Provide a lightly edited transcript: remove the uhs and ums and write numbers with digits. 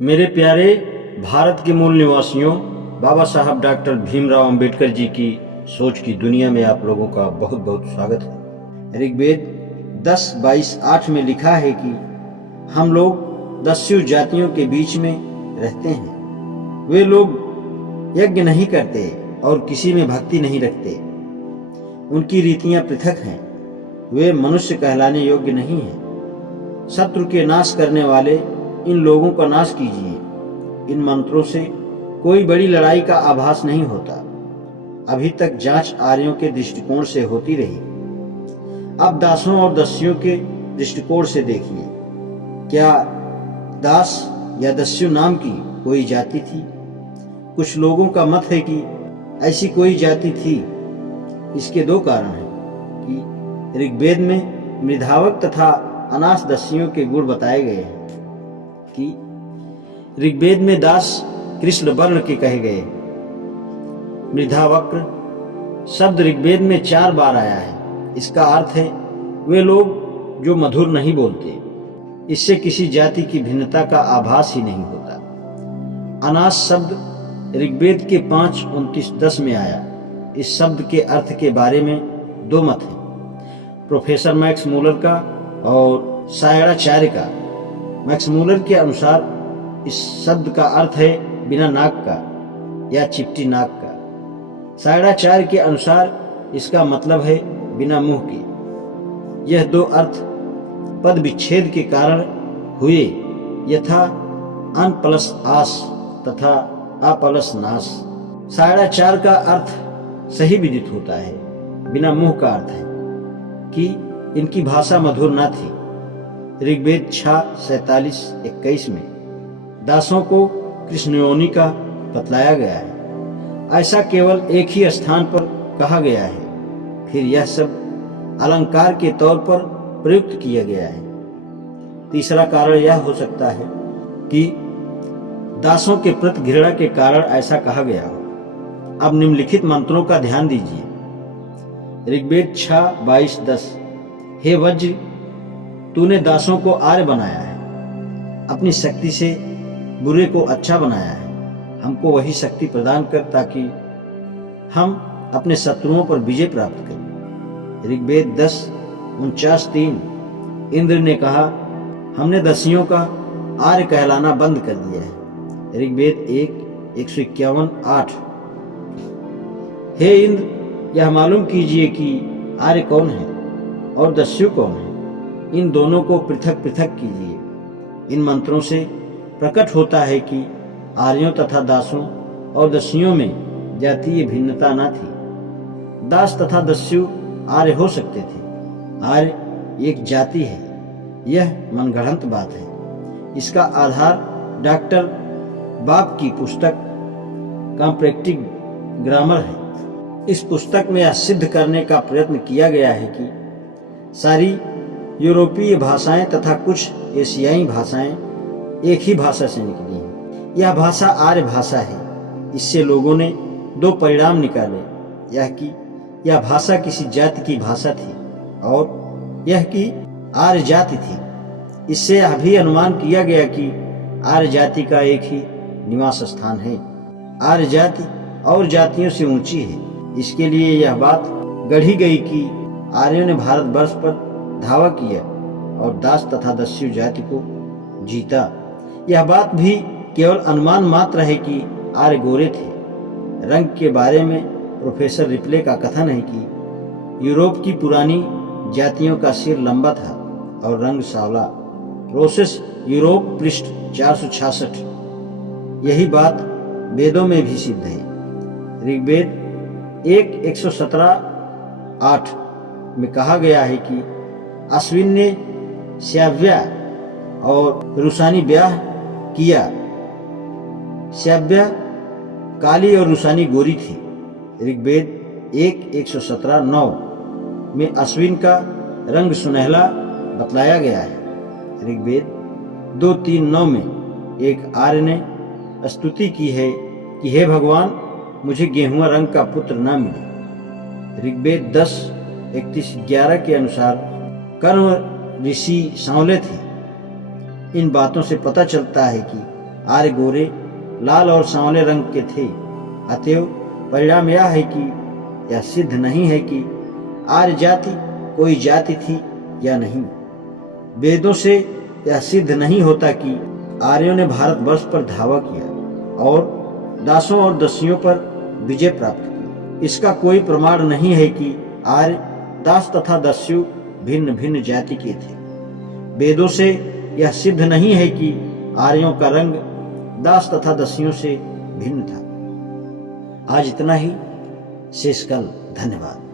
मेरे प्यारे भारत के मूल निवासियों, बाबा साहब डॉक्टर भीमराव अंबेडकर जी की सोच की दुनिया में आप लोगों का बहुत बहुत स्वागत है। ऋग्वेद 10:22-8 में लिखा है कि हम लोग दस्यु जातियों के बीच में रहते हैं। वे लोग यज्ञ नहीं करते और किसी में भक्ति नहीं रखते। उनकी रीतियां पृथक हैं। वे मनुष्य कहलाने योग्य नहीं हैं। शत्रु के नाश करने वाले इन लोगों का नाश कीजिए। इन मंत्रों से कोई बड़ी लड़ाई का आभास नहीं होता। अभी तक जांच आर्यों के दृष्टिकोण से होती रही। अब दासों और दस्युओं के दृष्टिकोण से देखिए। क्या दास या दस्यु नाम की कोई जाति थी? कुछ लोगों का मत है कि ऐसी कोई जाति थी। इसके दो कारण हैं कि ऋग्वेद में मृधावक तथा अनास दस्युओं के गुण बताए गए हैं। कि ऋग्वेद में दास कृष्ण वर्ण के कहे गए। मृधावक्र शब्द ऋग्वेद में 4 बार आया है। इसका अर्थ है वे लोग जो मधुर नहीं बोलते। इससे किसी जाति की भिन्नता का आभास ही नहीं होता। अनास शब्द ऋग्वेद के 5:29-10 में आया। इस शब्द के अर्थ के बारे में दो मत हैं, प्रोफेसर मैक्स मूलर का और सायणाचार्य का। मैक्स मूलर के अनुसार इस शब्द का अर्थ है बिना नाक का या चिपटी नाक का। सायणाचार्य के अनुसार इसका मतलब है बिना मुंह के। यह दो अर्थ पद विच्छेद के कारण हुए, यथा अन प्लस आस तथा अ प्लस नास। सायणाचार्य का अर्थ सही विदित होता है। बिना मुंह का अर्थ है कि इनकी भाषा मधुर न थी। ऋग्वेद 6:47-21 में दासों को कृष्णयोनि का बतलाया गया है। ऐसा केवल एक ही स्थान पर कहा गया है। फिर यह सब अलंकार के तौर पर प्रयुक्त किया गया है। तीसरा कारण यह हो सकता है कि दासों के प्रति घृणा के कारण ऐसा कहा गया हो। अब निम्नलिखित मंत्रों का ध्यान दीजिए। ऋग्वेद 6:22-10 हे वज्र, तूने दासों को आर्य बनाया है। अपनी शक्ति से बुरे को अच्छा बनाया है। हमको वही शक्ति प्रदान कर ताकि हम अपने शत्रुओं पर विजय प्राप्त करें। ऋग्वेद 10:49-3 इंद्र ने कहा, हमने दस्युओं का आर्य कहलाना बंद कर दिया है। ऋग्वेद 1:151-8 हे इंद्र, यह मालूम कीजिए कि आर्य कौन है और दस्यु कौन है। इन दोनों को पृथक पृथक कीजिए। इन मंत्रों से प्रकट होता है कि आर्यों तथा दासों और दस्युओं में जातीय भिन्नता न थी। दास तथा दस्यु आर्य हो सकते थे। आर्य एक जाति है। यह मनगढ़ंत बात है। इसका आधार डॉक्टर बाब की पुस्तक कॉम्पैरेटिव ग्रामर है। इस पुस्तक में यह सिद्ध करने का प्रयत्न किया गया है कि सारी यूरोपीय भाषाएं तथा कुछ एशियाई भाषाएं एक ही भाषा से निकली हैं। यह भाषा आर्य भाषा है। इससे लोगों ने दो परिणाम निकाले, यह कि यह भाषा किसी जाति की भाषा थी और यह कि आर्य जाति थी। इससे यह भी अनुमान किया गया कि आर्य जाति का एक ही निवास स्थान है। आर्य जाति और जातियों से ऊंची है। इसके लिए यह बात गढ़ी गई कि आर्यों ने भारतवर्ष पर धावा किया और दास तथा दस्यु जाति को जीता। यह बात भी केवल अनुमान मात्र है कि आर्य गोरे थे। रंग के बारे में प्रोफेसर रिप्ले का कथन है कि यूरोप की पुरानी जातियों का सिर लंबा था और रंग सांवला। रोसेस यूरोप पृष्ठ 466। यही बात वेदों में भी सिद्ध है। ऋग्वेद 1:117-8 में कहा गया है कि अश्विन ने श्याव्या और रुसानी ब्याह किया। श्याव्या काली और रुसानी गोरी थी। ऋग्वेद 1:117-9 में अश्विन का रंग सुनहला बतलाया गया है। ऋग्वेद 2:3-9 में एक आर्य ने स्तुति की है कि हे भगवान, मुझे गेहुआ रंग का पुत्र न मिले। ऋग्वेद 10:31-11 के अनुसार कर्म ऋषि सांवले थे। इन बातों से पता चलता है कि आर्य गोरे, लाल और सांवले रंग के थे। अतएव परिणाम यह है कि यह सिद्ध नहीं है कि आर्य जाति कोई जाति थी या नहीं। वेदों से यह सिद्ध नहीं होता कि आर्यों ने भारतवर्ष पर धावा किया और दासों और दस्युओं पर विजय प्राप्त की। इसका कोई प्रमाण नहीं है कि आर्य दास तथा दस्यु भिन्न भिन्न जाति के थे। वेदों से यह सिद्ध नहीं है कि आर्यों का रंग दास तथा दस्युओं से भिन्न था। आज इतना ही, शेष कल। धन्यवाद।